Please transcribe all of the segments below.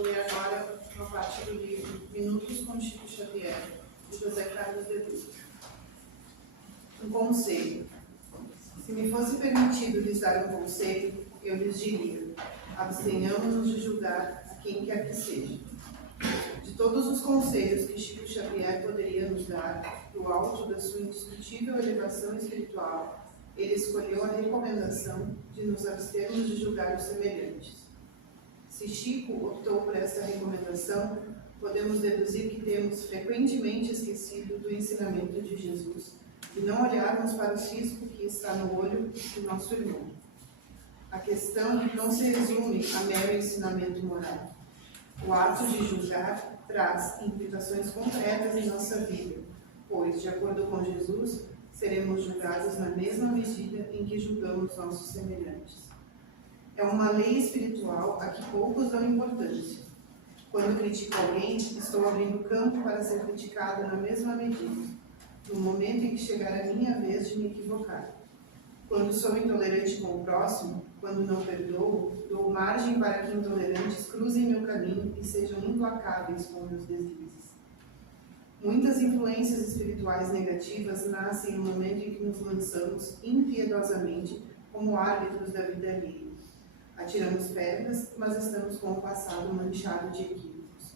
Vou ler agora uma parte do livro Minutos com Chico Xavier, de José Carlos de Duque. Um conselho. Se me fosse permitido lhes dar um conselho, eu lhes diria: abstenhamos-nos de julgar a quem quer que seja. De todos os conselhos que Chico Xavier poderia nos dar, do alto da sua indiscutível elevação espiritual, ele escolheu a recomendação de nos abstermos de julgar os semelhantes. Se Chico optou por esta recomendação, podemos deduzir que temos frequentemente esquecido do ensinamento de Jesus e não olharmos para o cisco que está no olho do nosso irmão. A questão não se resume a mero ensinamento moral. O ato de julgar traz implicações concretas em nossa vida, pois, de acordo com Jesus, seremos julgados na mesma medida em que julgamos nossos semelhantes. É uma lei espiritual a que poucos dão importância. Quando critico alguém, estou abrindo campo para ser criticado na mesma medida, no momento em que chegar a minha vez de me equivocar. Quando sou intolerante com o próximo, quando não perdoo, dou margem para que intolerantes cruzem meu caminho e sejam implacáveis com meus deslizes. Muitas influências espirituais negativas nascem no momento em que nos lançamos impiedosamente como árbitros da vida alheia. Atiramos pedras, mas estamos com o passado manchado de equívocos.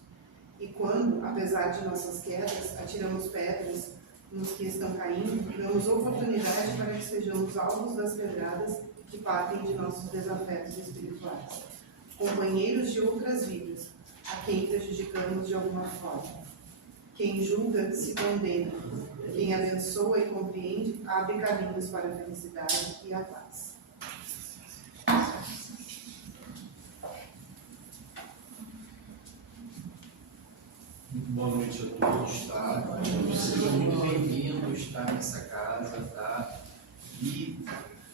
E quando, apesar de nossas quedas, atiramos pedras nos que estão caindo, damos oportunidade para que sejamos alvos das pedradas que partem de nossos desafetos espirituais, companheiros de outras vidas, a quem prejudicamos de alguma forma. Quem julga se condena, quem abençoa e compreende abre caminhos para a felicidade e a paz. Muito boa noite a todos, tá? Sejam muito bem-vindos, tá? Nessa casa, tá? E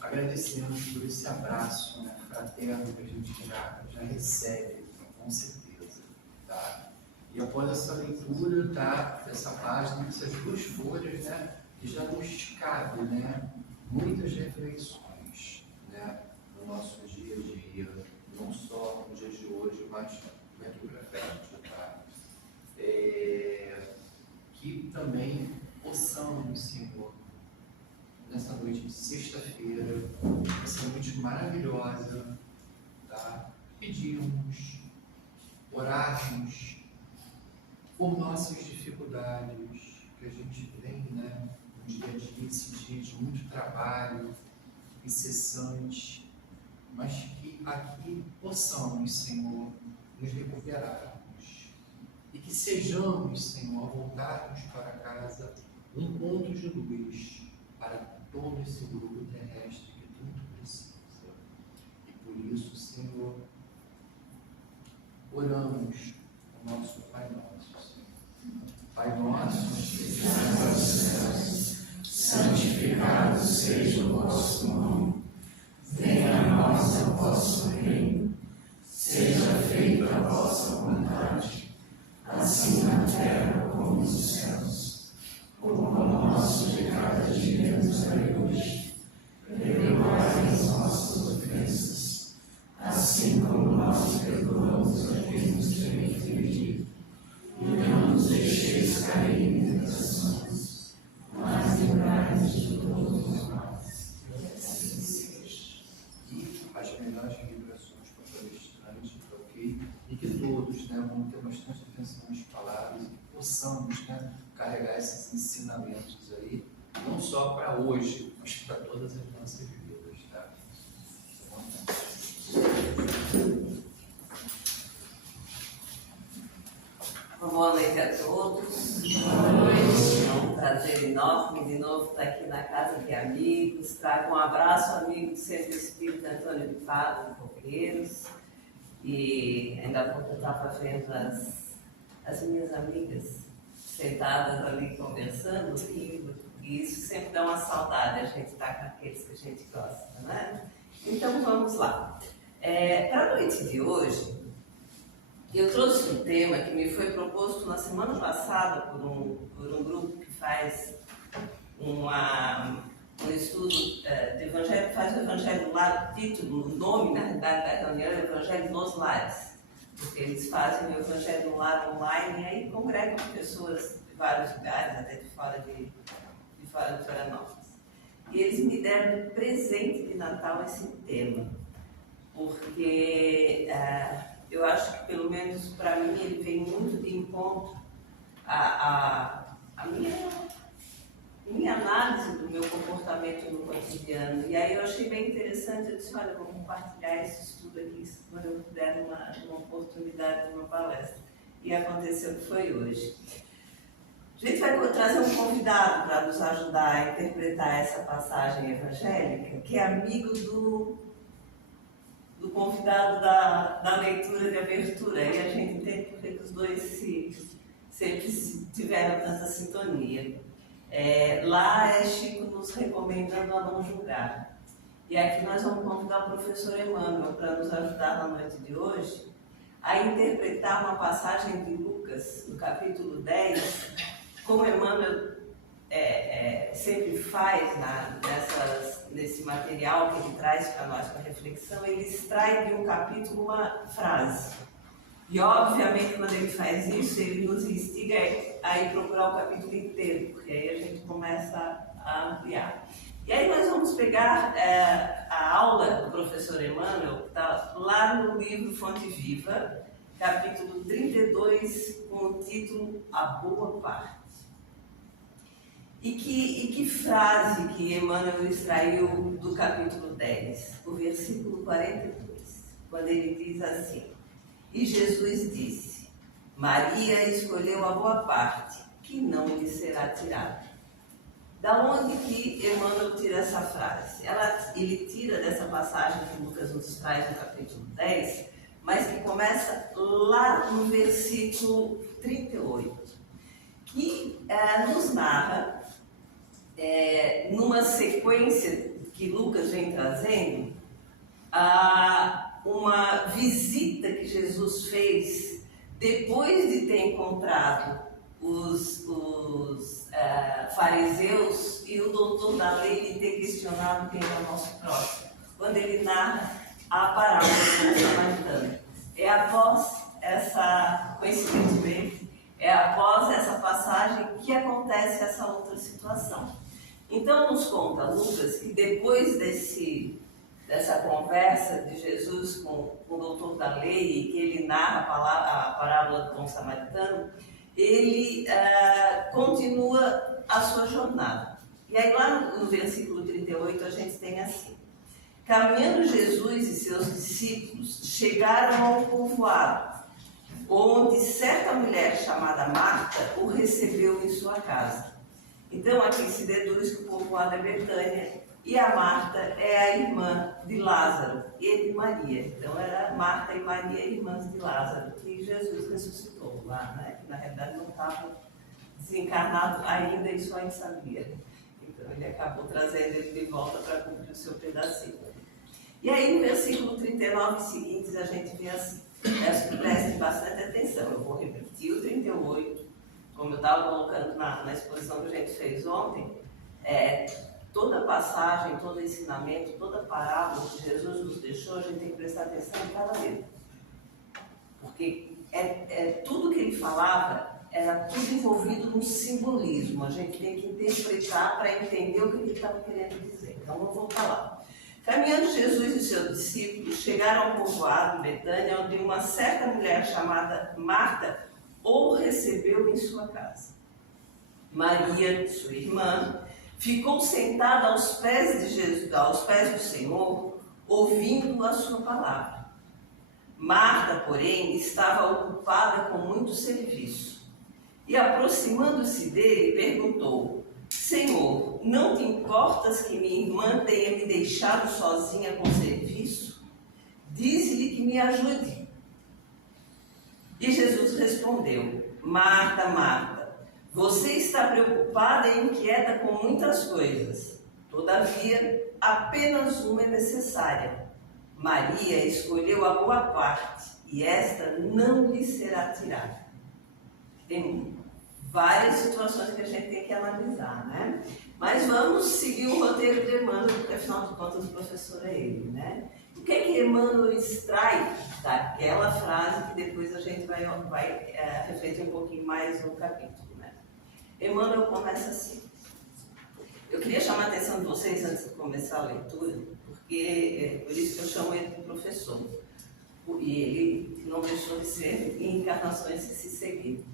agradecemos por esse abraço, né, fraterno que a gente já recebe, com certeza, tá? E após essa leitura, tá? Dessa página, dessas duas folhas, né? Que já nos cabe, né? Muitas reflexões, né? No nosso dia a dia, não só no dia de hoje, mas dentro da frente, tá? Que também possamos, Senhor, nessa noite de sexta-feira, essa noite maravilhosa, tá? Pedirmos, orarmos por nossas dificuldades, que a gente vem, né, no dia a dia, esse dia de muito trabalho, incessante, mas que aqui possamos, Senhor, nos recuperarmos. E que sejamos, Senhor, voltarmos para casa um ponto de luz para todo esse grupo terrestre que tanto precisa. E por isso, Senhor, oramos o nosso Pai Nosso. Senhor. Pai Nosso, que estás nos céus, santificado seja o vosso nome. Venha a nós o vosso reino. Seja feita a vossa vontade, assim na terra como nos céus. O pão nosso de cada dia nos dai hoje. Perdoai as nossas ofensas, assim como nós perdoamos a quem nos tem ofendido. E não nos deixeis cair em tentações, mas livrai-nos de todos os males. Assim seja. E as melhores vibrações para o palestrante, ok? E que todos, né, vão ter bastante atenção nas palavras e que possamos, né, carregar esses ensinamentos aí, não só para hoje, mas para todas as nossas vidas, tá? Uma boa noite a todos. Boa noite. É um prazer enorme de novo estar aqui na casa de amigos. Trago um abraço amigo do Centro Espírita Antônio de Pádua, Coqueiros. E ainda há pouco eu estava vendo as minhas amigas sentadas ali conversando, rindo, e isso sempre dá uma saudade, a gente estar com aqueles que a gente gosta, né? Então vamos lá. Para a noite de hoje, eu trouxe um tema que me foi proposto na semana passada por um grupo que faz um estudo de evangelho, faz o evangelho no lar, o título, o nome, na realidade, da reunião é Evangelho nos Lares. porque eles fazem o Evangelho no Lar online e aí congregam pessoas de vários lugares, até de fora de Florianópolis. E eles me deram de presente de Natal esse tema, porque eu acho que, pelo menos para mim, ele vem muito de encontro à minha análise do meu comportamento no cotidiano. E aí eu achei bem interessante, eu disse, olha, eu vou compartilhar esse estudo aqui quando eu puder uma oportunidade de uma palestra. E aconteceu que foi hoje. A gente vai trazer um convidado para nos ajudar a interpretar essa passagem evangélica, que é amigo do convidado da leitura de abertura. E a gente entende porque os dois sempre tiveram tanta sintonia. Lá é Chico nos recomendando a não julgar. E aqui nós vamos convidar o professor Emmanuel para nos ajudar na noite de hoje a interpretar uma passagem de Lucas, no capítulo 10, como Emmanuel sempre faz nesse material que ele traz para nós para reflexão. Ele extrai de um capítulo uma frase. E, obviamente, quando ele faz isso, ele nos instiga a ir procurar o capítulo inteiro, porque aí a gente começa a ampliar. E aí nós vamos pegar a aula do professor Emmanuel, que está lá no livro Fonte Viva, capítulo 32, com o título A Boa Parte. E que frase que Emmanuel extraiu do capítulo 10, o versículo 42, quando ele diz assim: E Jesus disse, Maria escolheu a boa parte, que não lhe será tirada. Da onde que Emmanuel tira essa frase? Ele tira dessa passagem que Lucas nos traz no capítulo 10, mas que começa lá no versículo 38, que nos narra, numa sequência que Lucas vem trazendo, uma visita que Jesus fez depois de ter encontrado os fariseus e o doutor da lei de ter questionado quem era o nosso próximo, quando ele narra a parábola do samaritano. Após coincidentemente, após essa passagem que acontece essa outra situação. Então nos conta Lucas que depois dessa conversa de Jesus com o doutor da lei, que ele narra a parábola do bom samaritano, ele continua a sua jornada. E aí lá no versículo 38 a gente tem assim: Caminhando Jesus e seus discípulos chegaram ao povoado, onde certa mulher chamada Marta o recebeu em sua casa. Então aqui se deduz que o povoado é Betânia, e a Marta é a irmã de Lázaro e de Maria. Então era Marta e Maria, irmãs de Lázaro, que Jesus ressuscitou lá, né? Que na realidade não estava desencarnado ainda, isso a gente sabia. Então ele acabou trazendo ele de volta para cumprir o seu pedacinho. E aí no versículo 39 seguintes a gente vê assim, peço que prestem bastante atenção, eu vou repetir o 38, como eu estava colocando na exposição que a gente fez ontem. Toda passagem, todo ensinamento, toda parábola que Jesus nos deixou, a gente tem que prestar atenção em cada letra. Porque tudo que ele falava era tudo envolvido no simbolismo. A gente tem que interpretar para entender o que ele estava querendo dizer. Então vamos voltar lá. Caminhando Jesus e seus discípulos chegaram ao povoado de Betânia, onde uma certa mulher chamada Marta o recebeu em sua casa. Maria, sua irmã, ficou sentada aos pés de Jesus, aos pés do Senhor, ouvindo a sua palavra. Marta, porém, estava ocupada com muito serviço. E aproximando-se dele, perguntou: Senhor, não te importas que minha irmã tenha me deixado sozinha com serviço? Dize-lhe que me ajude. E Jesus respondeu: Marta, Marta, você está preocupada e inquieta com muitas coisas. Todavia, apenas uma é necessária. Maria escolheu a boa parte, e esta não lhe será tirada. Tem várias situações que a gente tem que analisar, né? Mas vamos seguir o roteiro de Emmanuel, porque afinal de contas o professor é ele, né? O que é que Emmanuel extrai daquela frase que depois a gente vai refletir um pouquinho mais no capítulo, né? Emmanuel começa assim. Eu queria chamar a atenção de vocês antes de começar a leitura, porque por isso que eu chamo ele de professor. E ele não deixou de ser em encarnações que se seguiram.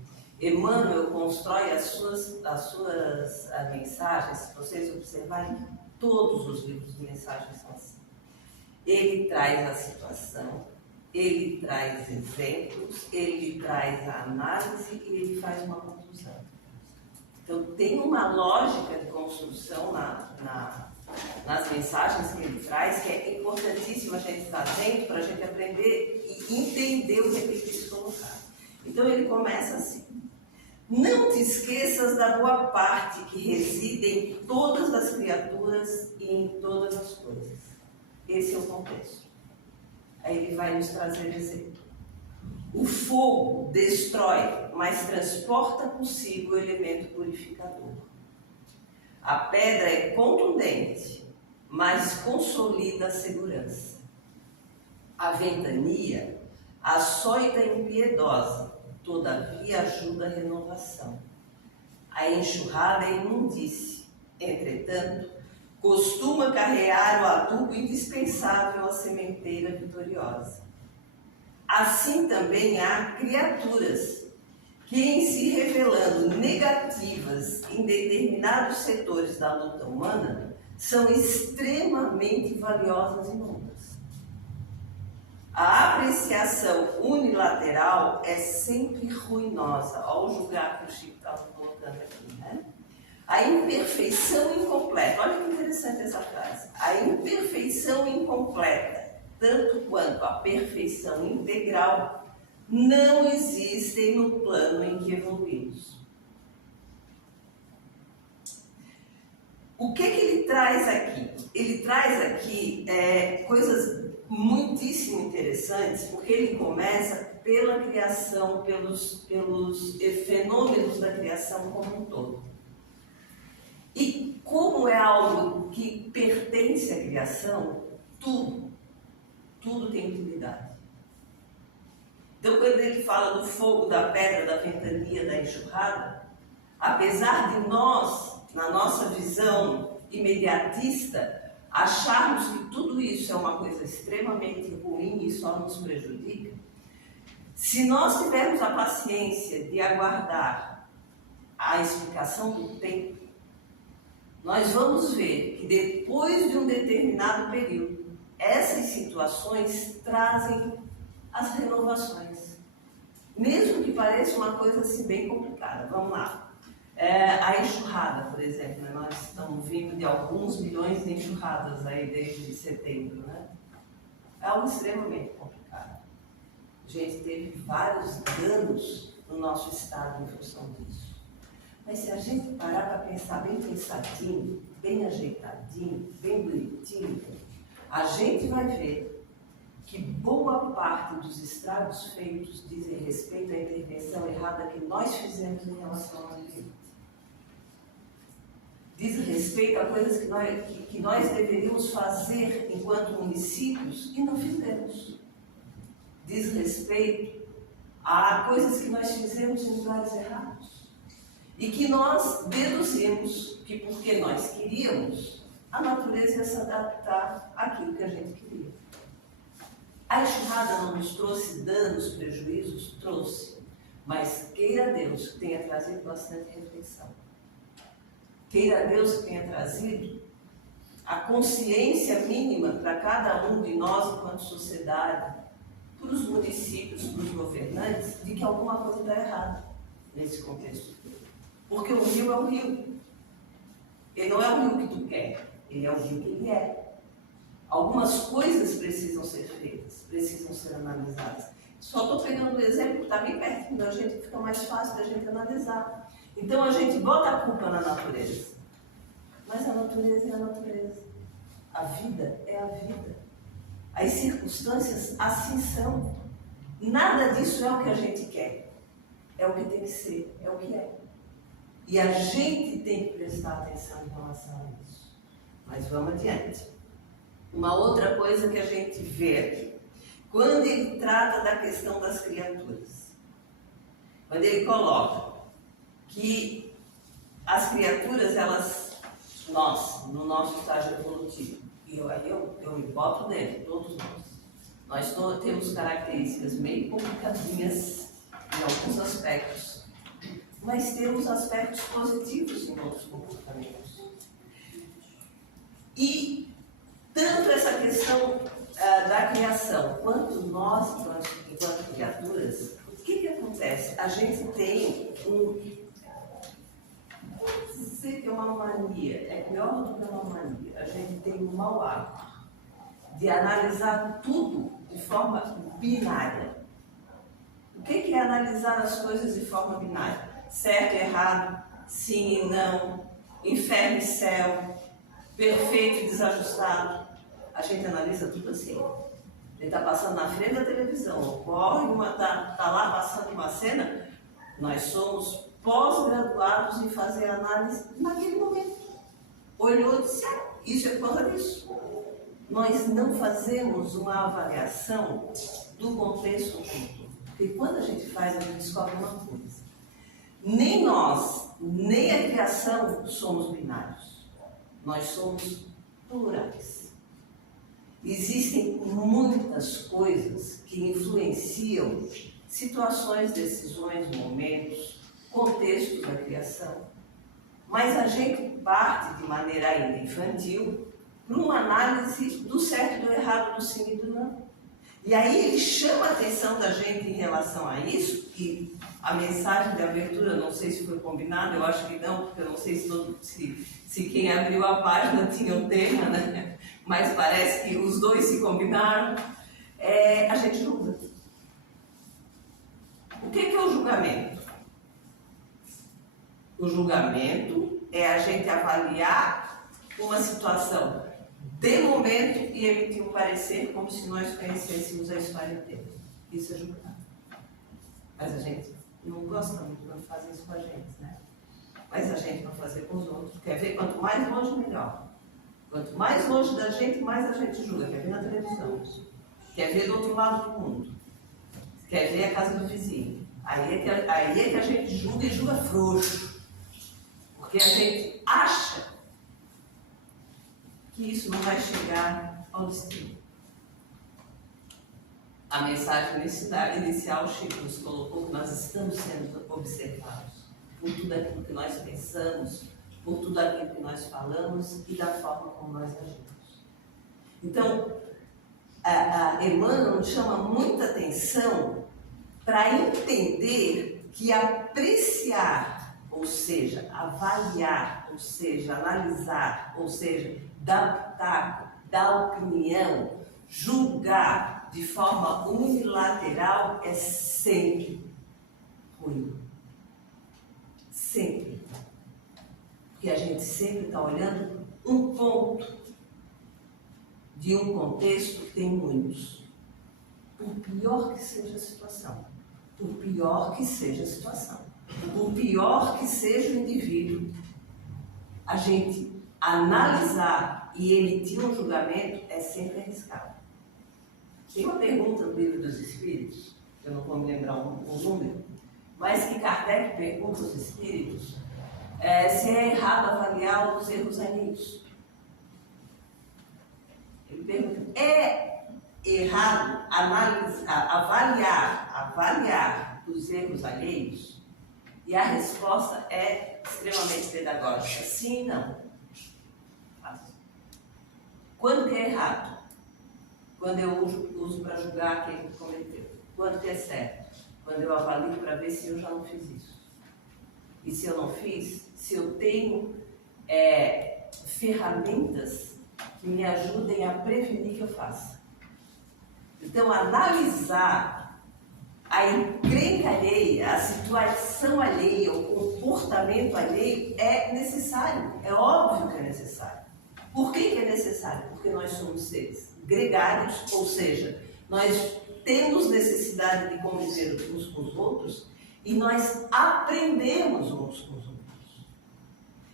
Emmanuel constrói as suas mensagens, se vocês observarem, todos os livros de mensagens são assim. Ele traz a situação, ele traz exemplos, ele traz a análise e ele faz uma conclusão. Então, tem uma lógica de construção nas mensagens que ele traz, que é importantíssimo a gente estar dentro para a gente aprender e entender o que ele quis colocar. Então, ele começa assim. Não te esqueças da boa parte que reside em todas as criaturas e em todas as coisas. Esse é o contexto. Aí ele vai nos trazer exemplo. O fogo destrói, mas transporta consigo o elemento purificador. A pedra é contundente, mas consolida a segurança. A ventania açoita impiedosa, todavia ajuda a renovação. A enxurrada é imundície, entretanto, costuma carrear o adubo indispensável à sementeira vitoriosa. Assim também há criaturas que, em se revelando negativas em determinados setores da luta humana, são extremamente valiosas e nobres. A apreciação unilateral é sempre ruinosa, ao julgar que o Chico estava colocando aqui, né? A imperfeição incompleta, olha que interessante essa frase, a imperfeição incompleta, tanto quanto a perfeição integral, não existem no plano em que evoluímos. O que ele traz aqui? Ele traz aqui coisas muitíssimo interessantes, porque ele começa pela criação, pelos fenômenos da criação como um todo. E como é algo que pertence à criação, tudo tem utilidade. Então, quando ele fala do fogo, da pedra, da ventania, da enxurrada, apesar de nós, na nossa visão imediatista, acharmos que tudo isso é uma coisa extremamente ruim e só nos prejudica, se nós tivermos a paciência de aguardar a explicação do tempo, nós vamos ver que depois de um determinado período, essas situações trazem as renovações. Mesmo que pareça uma coisa assim bem complicada. Vamos lá. A enxurrada, por exemplo, né? Nós estamos vindo de alguns milhões de enxurradas aí desde setembro, né? É algo extremamente complicado. A gente teve vários danos no nosso estado em função disso. Mas se a gente parar para pensar bem pensadinho, bem ajeitadinho, bem bonitinho, a gente vai ver que boa parte dos estragos feitos dizem respeito à intervenção errada que nós fizemos em relação ao ambiente. Diz respeito a coisas que nós deveríamos fazer enquanto municípios e não fizemos. Diz respeito a coisas que nós fizemos em lugares errados. E que nós deduzimos que porque nós queríamos, a natureza ia se adaptar àquilo que a gente queria. A enxurrada não nos trouxe danos, prejuízos? Trouxe. Mas queira Deus que tenha trazido bastante reflexão. Queira Deus que tenha trazido a consciência mínima para cada um de nós, enquanto sociedade, para os municípios, para os governantes, de que alguma coisa está errada nesse contexto. Porque o rio é o rio. Ele não é o rio que tu quer, ele é o rio que ele é. Algumas coisas precisam ser feitas, precisam ser analisadas. Só estou pegando um exemplo que está bem perto da gente, fica mais fácil da gente analisar. Então a gente bota a culpa na natureza. Mas a natureza é a natureza. A vida é a vida. As circunstâncias assim são. Nada disso é o que a gente quer. É o que tem que ser, é o que é. E a gente tem que prestar atenção em relação a isso. Mas vamos adiante. Uma outra coisa que a gente vê aqui, quando ele trata da questão das criaturas, quando ele coloca que as criaturas, nós, no nosso estágio evolutivo, e eu me boto dentro, todos nós temos características meio complicadinhas em alguns aspectos, mas temos aspectos positivos em outros comportamentos. E tanto essa questão da criação, quanto nós, enquanto criaturas, o que acontece? A gente tem é uma mania, é pior do que uma mania, a gente tem um mau hábito de analisar tudo de forma binária. O que é analisar as coisas de forma binária? Certo e errado, sim e não, inferno e céu, perfeito e desajustado. A gente analisa tudo assim. A gente está passando na frente da televisão, ocorre está lá passando uma cena, nós somos pós-graduados em fazer análise naquele momento. Olhou e disse, isso é por causa disso. Nós não fazemos uma avaliação do contexto todo. Porque quando a gente faz, a gente descobre uma coisa. Nem nós, nem a criação somos binários. Nós somos plurais. Existem muitas coisas que influenciam situações, decisões, momentos, contextos da criação. Mas a gente parte de maneira ainda infantil para uma análise do certo e do errado, do sim e do não. E aí ele chama a atenção da gente em relação a isso, que a mensagem de abertura, não sei se foi combinado, eu acho que não, porque eu não sei se quem abriu a página tinha o tema, né? Mas parece que os dois se combinaram. A gente julga. O que é o julgamento? O julgamento é a gente avaliar uma situação de momento e emitir um parecer como se nós conhecêssemos a história inteira. Isso é julgar. Mas a gente não gosta muito quando fazem isso com a gente, né? Mas a gente vai fazer com os outros. Quer ver? Quanto mais longe, melhor. Quanto mais longe da gente, mais a gente julga. Quer ver na televisão. Quer ver do outro lado do mundo. Quer ver a casa do vizinho. Aí é que a gente julga e julga frouxo. Porque a gente acha que isso não vai chegar ao destino. A mensagem inicial, o Chico nos colocou que nós estamos sendo observados por tudo aquilo que nós pensamos, por tudo aquilo que nós falamos e da forma como nós agimos. Então, a Emmanuel nos chama muita atenção para entender que apreciar, ou seja, avaliar, ou seja, analisar, ou seja, dar pitaco, dar opinião, julgar de forma unilateral é sempre ruim. Sempre. Porque a gente sempre está olhando um ponto de um contexto, tem muitos. Por pior que seja a situação, por pior que seja a situação, por pior que seja o indivíduo, a gente analisar e emitir um julgamento é sempre arriscado. Tem uma pergunta no Livro dos Espíritos, eu não vou me lembrar o número, mas que Kardec pergunta aos Espíritos se é errado avaliar os erros alheios. Ele pergunta, é errado avaliar os erros alheios? E a resposta é extremamente pedagógica, sim e não. Quando que é errado? Quando eu uso para julgar quem cometeu. Quando que é certo? Quando eu avalio para ver se eu já não fiz isso. E se eu não fiz, se eu tenho ferramentas que me ajudem a prevenir que eu faça. Então, analisar a encrenca alheia, a situação alheia, o comportamento alheio é necessário, é óbvio que é necessário. Por que é necessário? Porque nós somos seres gregários, ou seja, nós temos necessidade de conviver uns com os outros e nós aprendemos uns com os outros.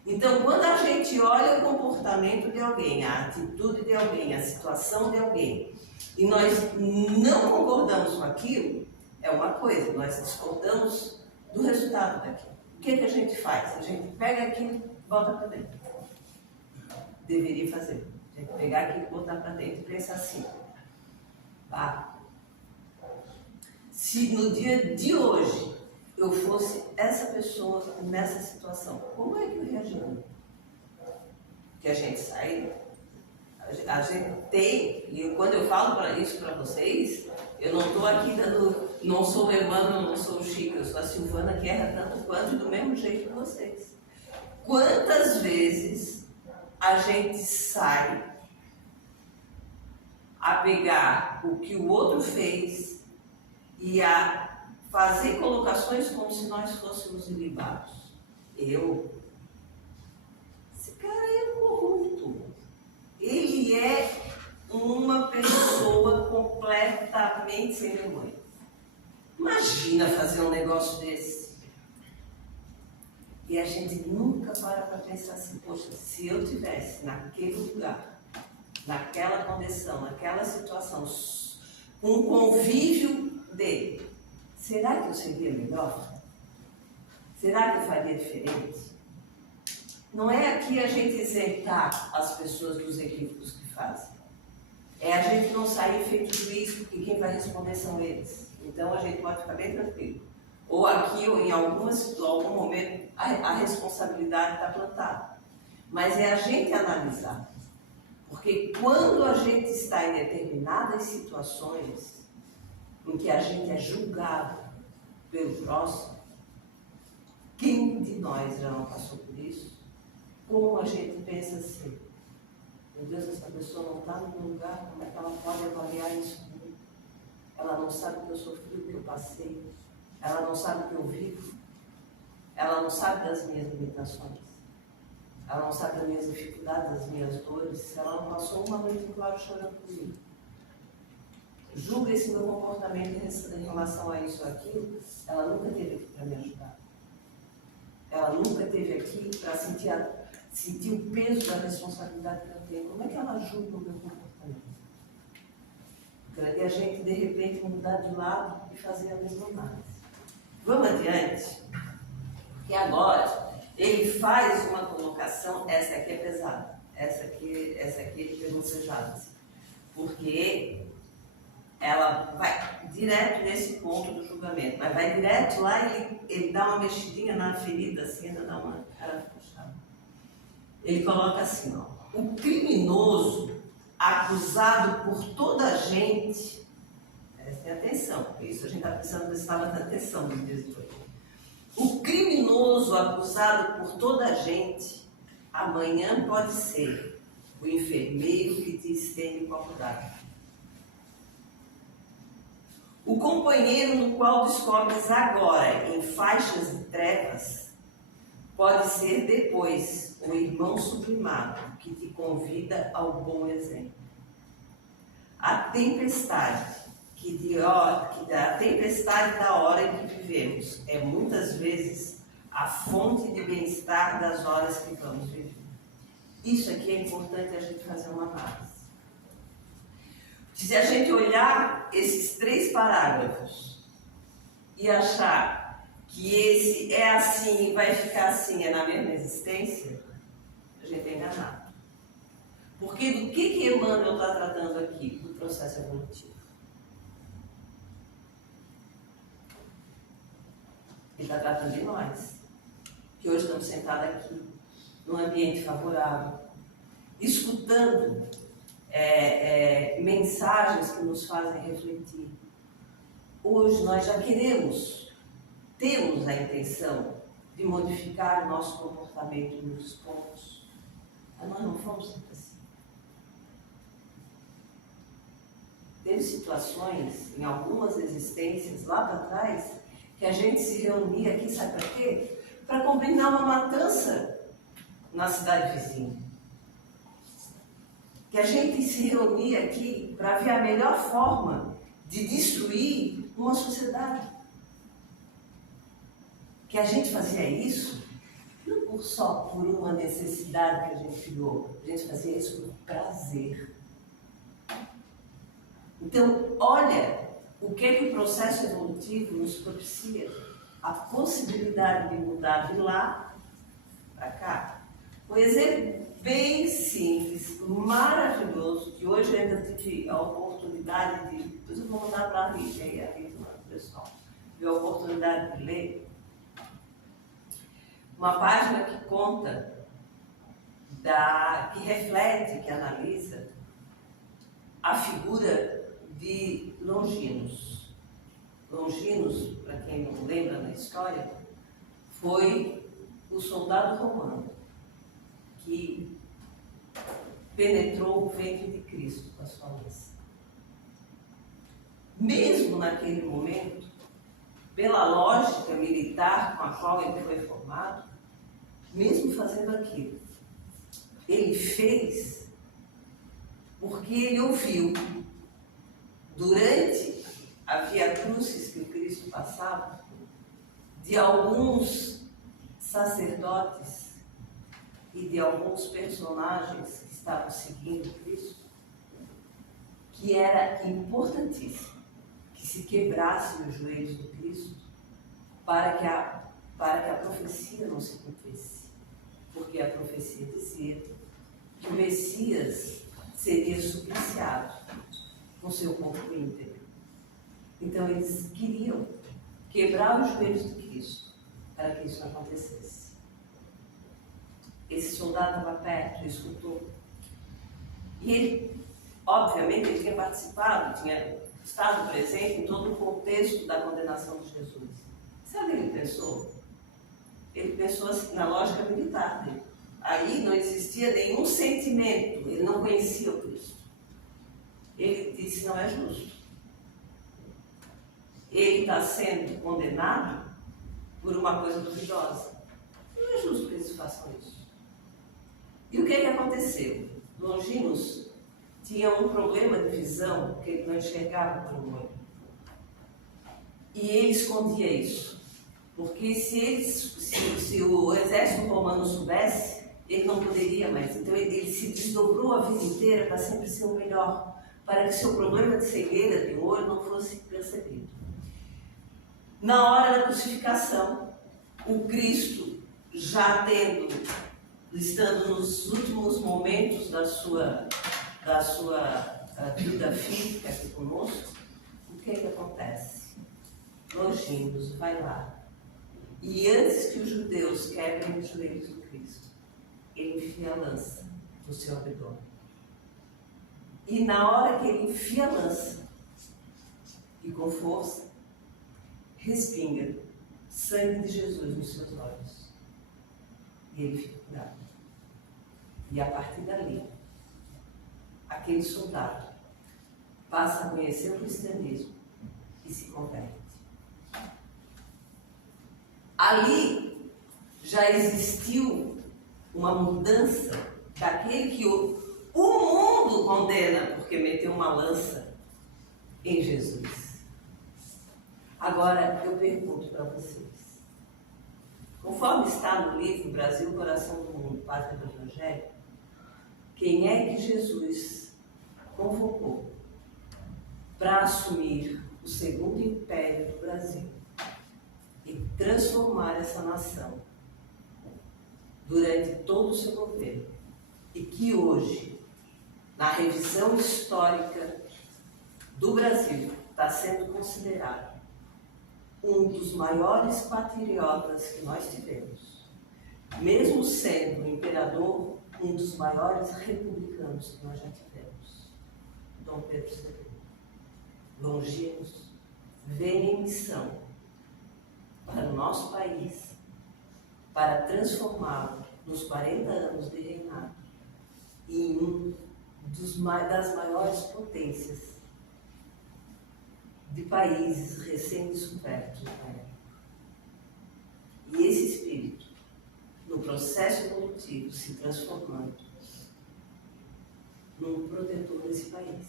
Então, quando a gente olha o comportamento de alguém, a atitude de alguém, a situação de alguém, e nós não concordamos com aquilo, é uma coisa, nós discordamos do resultado daquilo. O que a gente faz? A gente pega aquilo e volta para dentro. Deveria fazer. A gente pegar aquilo e botar para dentro e pensar assim. Tá? Se no dia de hoje eu fosse essa pessoa nessa situação, como é que eu reagiria? Que a gente sai, a gente tem, e quando eu falo isso para vocês, eu não estou aqui dando, não sou o Emmanuel, não sou o Chico, eu sou a Silvana que erra tanto quanto e do mesmo jeito que vocês. Quantas vezes a gente sai a pegar o que o outro fez e a fazer colocações como se nós fôssemos ilibados. Esse cara é corrupto. Ele é uma pessoa completamente sem vergonha. Imagina fazer um negócio desse. E a gente nunca para pensar assim, poxa, se eu tivesse naquele lugar, naquela condição, naquela situação, com o convívio dele, será que eu seria melhor? Será que eu faria diferente? Não é aqui a gente isentar as pessoas dos equívocos que fazem. É a gente não sair feito juiz, porque quem vai responder são eles. Então a gente pode ficar bem tranquilo. Ou aqui, ou em algum momento, a responsabilidade está plantada. Mas é a gente analisar. Porque quando a gente está em determinadas situações em que a gente é julgado pelo próximo, quem de nós já não passou por isso? Como a gente pensa assim, meu Deus, essa pessoa não está no meu lugar, como é que ela pode avaliar isso comigo? Ela não sabe o que eu sofri, o que eu passei, ela não sabe o que eu vivo, ela não sabe das minhas limitações, ela não sabe das minhas dificuldades, das minhas dores, ela não passou uma noite em claro chorando comigo. Julga esse meu comportamento em relação a isso ou aquilo, ela nunca esteve aqui para me ajudar. Ela nunca esteve aqui para sentir o peso da responsabilidade que eu tenho. Como é que ela julga o meu comportamento? E a gente, de repente, mudar de lado e fazer a mesma análise. Vamos adiante? Porque agora ele faz uma colocação, essa aqui é pesada, essa aqui ele pegou pesadas, porque ela vai direto nesse ponto do julgamento, mas vai direto lá e ele dá uma mexidinha na ferida, assim, ainda dá uma cara puxada. Ele coloca assim, ó, o criminoso acusado por toda a gente, prestem atenção, porque isso a gente está pensando que estava dando atenção nos dias de hoje. O criminoso acusado por toda a gente, amanhã pode ser o enfermeiro que te estende o copo d'água. O companheiro no qual descobres agora em faixas de trevas, pode ser depois o irmão sublimado que te convida ao bom exemplo. A tempestade a tempestade da hora em que vivemos é muitas vezes a fonte de bem-estar das horas que vamos viver. Isso aqui é importante a gente fazer uma análise. Se a gente olhar esses 3 parágrafos e achar que esse é assim e vai ficar assim, é na mesma existência, a gente é enganado. Porque do que Emmanuel está tratando aqui? Do processo evolutivo. Ele está tratando de nós, que hoje estamos sentados aqui, num ambiente favorável, escutando mensagens que nos fazem refletir. Hoje nós já temos a intenção de modificar o nosso comportamento nos pontos, mas nós não fomos sempre assim. Teve situações, em algumas existências, lá para trás, que a gente se reunia aqui, sabe para quê? Para combinar uma matança na cidade vizinha. Que a gente se reunia aqui para ver a melhor forma de destruir uma sociedade. Que a gente fazia isso Não só por uma necessidade que a gente criou, a gente fazia isso por prazer. Então, olha o que o processo evolutivo nos propicia. A possibilidade de mudar de lá para cá. Um exemplo bem simples, maravilhoso, que hoje eu ainda tive a oportunidade de... Depois eu vou mandar para a Rita, aí a Rita, o pessoal, tive a oportunidade de ler uma página que conta, que reflete, que analisa a figura de Longinos. Longinos, para quem não lembra na história, foi o soldado romano que penetrou o ventre de Cristo com a sua lança. Mesmo naquele momento, pela lógica militar com a qual ele foi formado, mesmo fazendo aquilo, ele fez porque ele ouviu, durante a Via Crucis que o Cristo passava, de alguns sacerdotes e de alguns personagens que estavam seguindo Cristo, que era importantíssimo que se quebrassem os joelhos do Cristo para que a profecia não se cumprisse. Porque a profecia dizia que o Messias seria supliciado com seu corpo íntegro. Então eles queriam quebrar os joelhos de Cristo para que isso não acontecesse. Esse soldado estava perto, escutou. E ele, obviamente, ele tinha participado, tinha estado presente em todo o contexto da condenação de Jesus. Sabe o que ele pensou? Ele pensou assim, na lógica militar dele. Aí não existia nenhum sentimento, ele não conhecia o Cristo. Ele disse, não é justo. Ele está sendo condenado por uma coisa duvidosa. Não é justo que eles façam isso. E o que aconteceu? Longinos tinha um problema de visão, que ele não enxergava pelo olho. E ele escondia isso. Porque se o exército romano soubesse, ele não poderia mais. Então ele se desdobrou a vida inteira para sempre ser o melhor, para que seu problema de cegueira de olho não fosse percebido. Na hora da crucificação, o Cristo, já estando nos últimos momentos da sua vida física aqui conosco, o que acontece? Longinos vai lá. E antes que os judeus quebrem os joelhos do Cristo, ele enfia a lança no seu abdômen. E na hora que ele enfia a lança, e com força, respinga sangue de Jesus nos seus olhos. E ele fica curado. E a partir dali, aquele soldado passa a conhecer o cristianismo e se converte. Ali já existiu uma mudança daquele que o mundo condena porque meteu uma lança em Jesus. Agora eu pergunto para vocês, conforme está no livro Brasil, Coração do Mundo, Pátria do Evangelho, quem é que Jesus convocou para assumir o segundo império do Brasil e transformar essa nação durante todo o seu governo, e que hoje, na revisão histórica do Brasil, está sendo considerado um dos maiores patriotas que nós tivemos, mesmo sendo o imperador um dos maiores republicanos que nós já tivemos, Dom Pedro II. Longinos, vem em missão para o nosso país, para transformá-lo nos 40 anos de reinado em um das maiores potências de países recém-descobertos na época. E esse espírito, no processo evolutivo, se transformando num protetor desse país.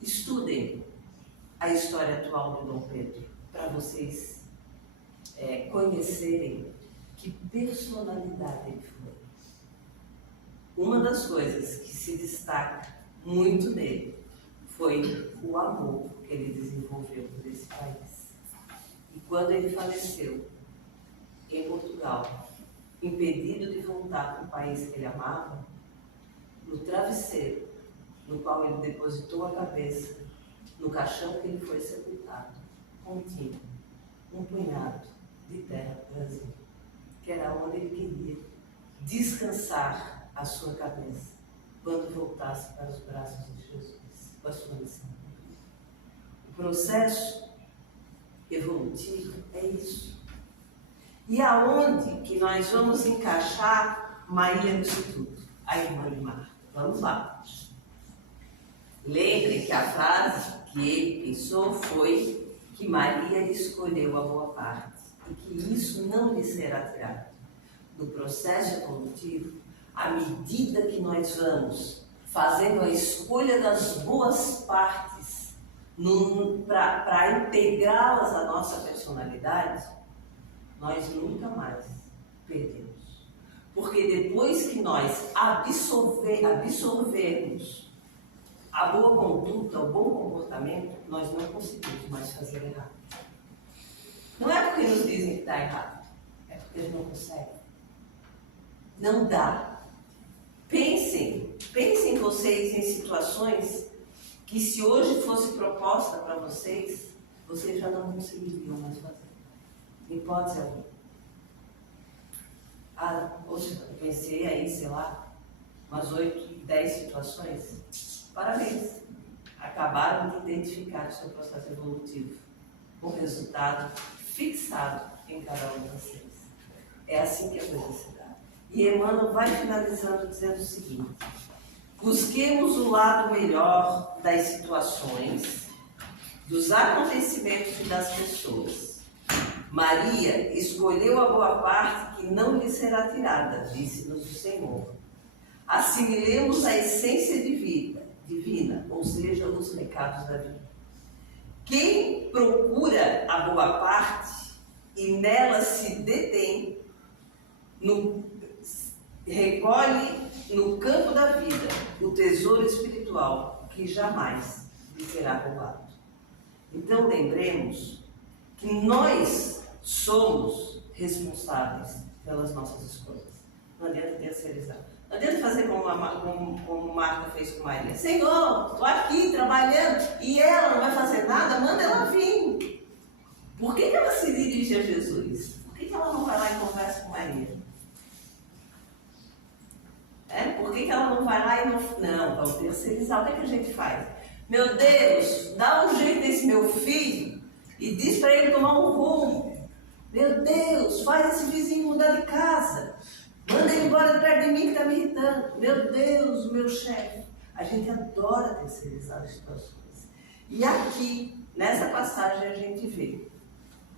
Estudem a história atual de Dom Pedro, para vocês conhecerem que personalidade ele foi. Uma das coisas que se destaca muito nele foi o amor que ele desenvolveu por esse país. E quando ele faleceu em Portugal, impedido de voltar para o país que ele amava, no travesseiro no qual ele depositou a cabeça, no caixão que ele foi sepultado, continha um punhado de terra Brasil, que era onde ele queria descansar a sua cabeça quando voltasse para os braços de Jesus, com a sua missão. O processo evolutivo é isso. E aonde que nós vamos encaixar Maria nisso tudo? A irmã de Marta. Vamos lá. Lembre que a frase que ele pensou foi que Maria escolheu a boa parte e que isso não lhe será tirado. No processo evolutivo, à medida que nós vamos fazendo a escolha das boas partes para integrá-las à nossa personalidade, nós nunca mais perdemos. Porque depois que nós absorvermos a boa conduta, o bom comportamento, nós não conseguimos mais fazer errado. Não é porque nos dizem que está errado, é porque eles não conseguem. Não dá. Pensem vocês em situações que se hoje fosse proposta para vocês, vocês já não conseguiriam mais fazer. Hipótese alguma. Hoje eu pensei aí, sei lá, umas 8, 10 situações. Parabéns! Acabaram de identificar o seu processo evolutivo, o resultado fixado em cada um de vocês. É assim que a coisa se dá. E Emmanuel vai finalizando dizendo o seguinte: busquemos o lado melhor das situações, dos acontecimentos e das pessoas. Maria escolheu a boa parte que não lhe será tirada, disse-nos o Senhor. Assimilemos a essência divina, ou seja, os recados da vida. Quem procura a boa parte e nela se detém, recolhe no campo da vida o tesouro espiritual que jamais lhe será roubado. Então lembremos que nós somos responsáveis pelas nossas escolhas. Não adianta terceirizar. Não adianta fazer como Marta fez com Maria. Senhor, estou aqui trabalhando e ela não vai fazer nada, manda ela vir. Por que ela se dirige a Jesus? Por que ela não vai lá e conversa com Maria? Por que ela não vai lá e não... Não, vamos terceirizar. O que a gente faz? Meu Deus, dá um jeito nesse meu filho e diz para ele tomar um rumo. Meu Deus, faz esse vizinho mudar de casa. Manda ele embora de perto de mim que está me irritando. Meu Deus, meu chefe. A gente adora terceirizar as situações. E aqui, nessa passagem, a gente vê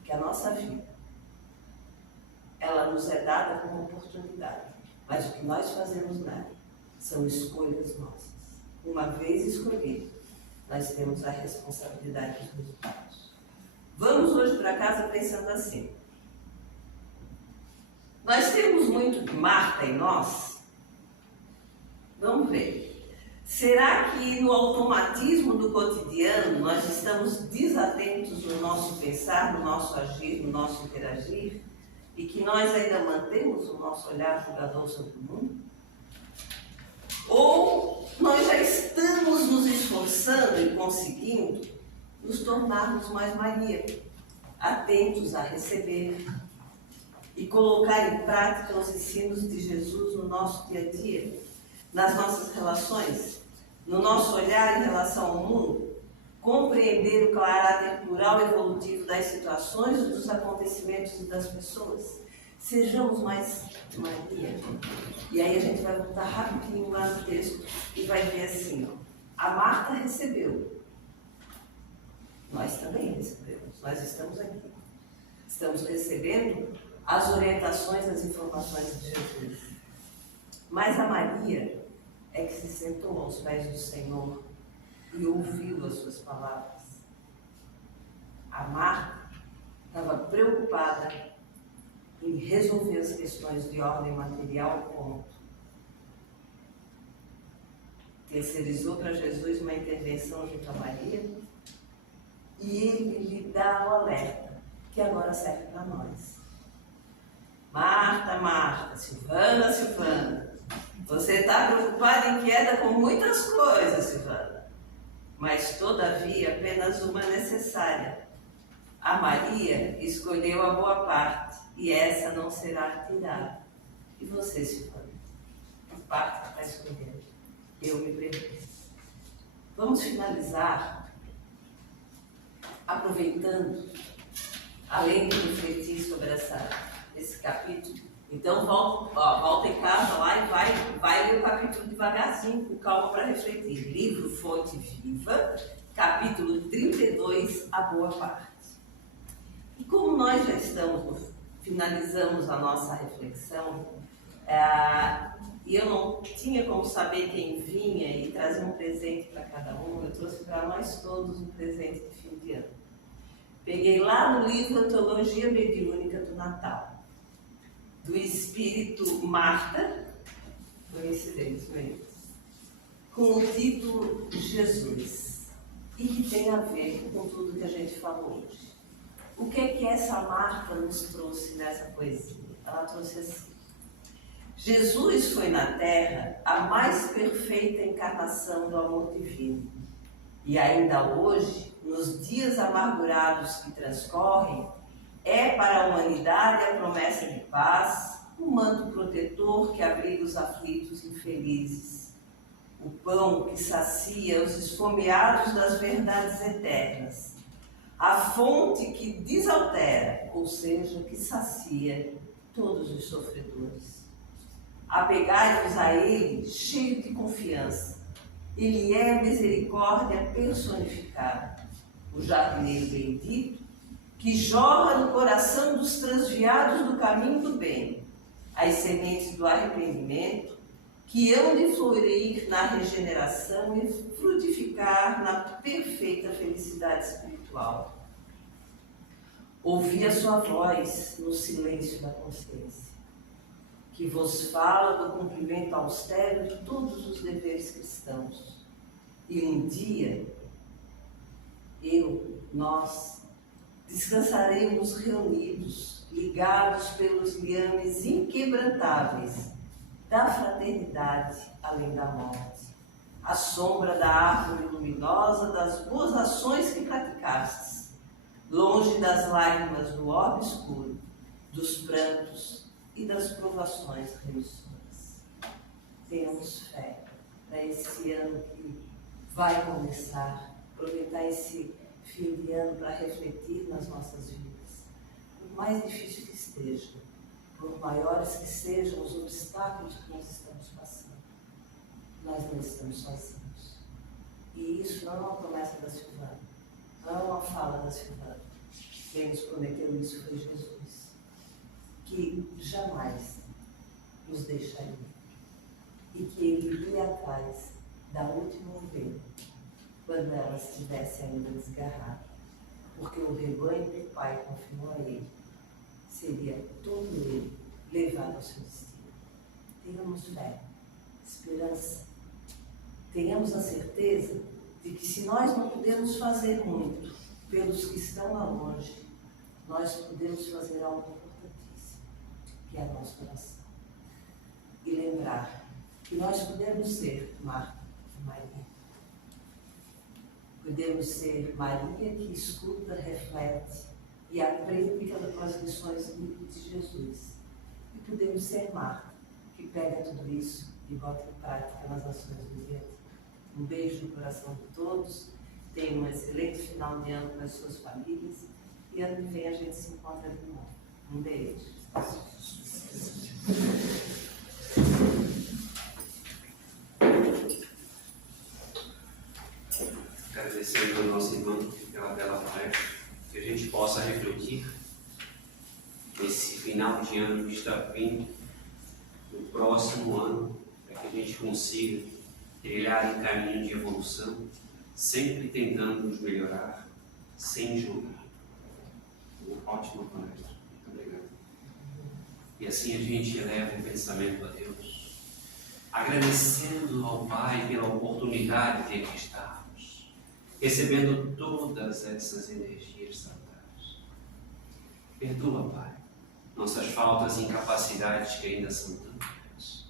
que a nossa vida, ela nos é dada como oportunidade. Mas o que nós fazemos nela são escolhas nossas. Uma vez escolhido, nós temos a responsabilidade dos resultados. Vamos hoje para casa pensando assim. Nós temos muito de Marta em nós? Vamos ver. Será que no automatismo do cotidiano nós estamos desatentos no nosso pensar, no nosso agir, no nosso interagir? E que nós ainda mantemos o nosso olhar julgador sobre o mundo? Ou nós já estamos nos esforçando e conseguindo nos tornarmos mais maníacos, atentos a receber e colocar em prática os ensinos de Jesus no nosso dia a dia, nas nossas relações, no nosso olhar em relação ao mundo, compreender o caráter plural e evolutivo das situações, dos acontecimentos e das pessoas. Sejamos mais Maria. E aí a gente vai voltar rapidinho lá no texto e vai ver assim, a Marta recebeu. Nós também recebemos, nós estamos aqui. Estamos recebendo as orientações, as informações de Jesus. Mas a Maria é que se sentou aos pés do Senhor e ouviu as suas palavras. A Marta estava preocupada em resolver as questões de ordem material, ponto. Terceirizou para Jesus uma intervenção junto a Maria e ele lhe dá o alerta, que agora serve para nós. Marta, Marta, Silvana, Silvana, você está preocupada e inquieta com muitas coisas, Silvana, mas todavia apenas uma é necessária. A Maria escolheu a boa parte e essa não será tirada. E você, Silvana? Que parte que está escolhendo? Eu me pergunto. Vamos finalizar aproveitando, além de refletir sobre esse capítulo. Então volta em casa lá e vai ler o capítulo devagarzinho, com calma para refletir. Livro Fonte Viva, capítulo 32, a boa parte. E como nós já finalizamos a nossa reflexão, e eu não tinha como saber quem vinha e trazer um presente para cada um, eu trouxe para nós todos um presente de fim de ano. Peguei lá no livro Antologia Mediúnica do Natal, do Espírito Marta, coincidentemente, com o título Jesus, e que tem a ver com tudo que a gente falou hoje. O que é que essa Marta nos trouxe nessa poesia? Ela trouxe assim: Jesus foi na Terra a mais perfeita encarnação do amor divino. E ainda hoje, nos dias amargurados que transcorrem, é para a humanidade a promessa de paz, o manto protetor que abriga os aflitos infelizes, o pão que sacia os esfomeados das verdades eternas, a fonte que desaltera, ou seja, que sacia todos os sofredores. Apegai-vos a Ele, cheio de confiança. Ele é a misericórdia personificada, o jardineiro bendito, que jorra no coração dos transviados do caminho do bem, as sementes do arrependimento, que hão de florir na regeneração e frutificar na perfeita felicidade espiritual. Ouvi a sua voz no silêncio da consciência, que vos fala do cumprimento austero de todos os deveres cristãos. E um dia, nós, descansaremos reunidos, ligados pelos liames inquebrantáveis da fraternidade além da morte, à sombra da árvore luminosa das boas ações que praticastes, longe das lágrimas do orbe escuro, dos prantos e das provações remissoras. Tenhamos fé para esse ano que vai começar, aproveitar esse fim de ano para refletir nas nossas vidas. Por mais difícil que esteja, por maiores que sejam os obstáculos que nós estamos passando, nós não estamos sozinhos. E isso não é uma promessa da Silvana, não é uma fala da Silvana. Quem nos prometeu isso foi Jesus, que jamais nos deixaria e que Ele ia atrás da última ovelha quando ela estivesse ainda desgarrada, porque o rebanho que o Pai confiou a Ele seria todo ele levado ao seu destino. Tenhamos fé, esperança, tenhamos a certeza de que se nós não podemos fazer muito pelos que estão lá longe, nós podemos fazer algo importantíssimo, que é a nossa oração. E lembrar que nós podemos ser Marta e Maria. Podemos ser Maria que escuta, reflete e aprende com as lições de Jesus. E podemos ser Marta, que pega tudo isso e bota em prática nas ações do dia a dia. Um beijo no coração de todos. Tenham um excelente final de ano com as suas famílias. E ano que vem a gente se encontra de novo. Um beijo. Agradecendo ao nosso irmão pela bela palestra, que a gente possa refletir nesse final de ano que está vindo, no próximo ano, para que a gente consiga trilhar em caminho de evolução, sempre tentando nos melhorar, sem julgar. Uma ótima palestra. Muito obrigado. E assim a gente eleva o pensamento a Deus, agradecendo ao Pai pela oportunidade de aqui estarmos, recebendo todas essas energias salutares. Perdoa, Pai, nossas faltas e incapacidades que ainda são tantas.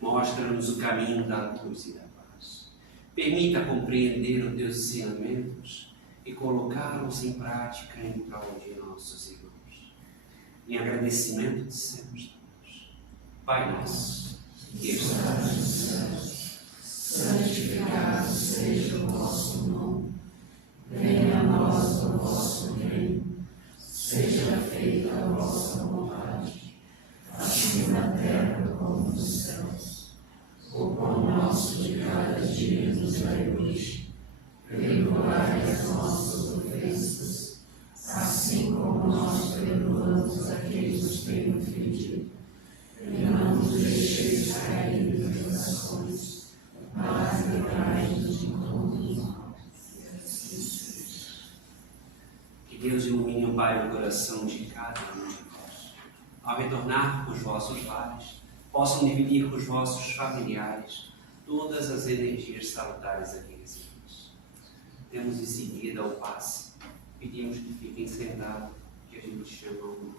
Mostra-nos o caminho da luz e da paz. Permita compreender os teus ensinamentos e colocá-los em prática em prol de nossos irmãos. Em agradecimento dissemos todos: Pai nosso, que estás nos céus, santificado seja o vosso nome. Venha a nós o vosso reino. Seja feita a vossa vontade, assim na terra como nos céus. O pão nosso de cada dia nos dai hoje. Perdoai as nossas ofensas, assim como nós perdoamos a quem nos tem ofendido. E não nos deixeis cair em tentações, mas livrai-nos de todo mal. Que Deus ilumine o Pai no coração de cada um de vós. Ao retornar com os vossos lares, possam dividir com os vossos familiares todas as energias salutares aqui recebidas. Temos em seguida o passe. Pedimos que fiquem sentados, que a gente chama um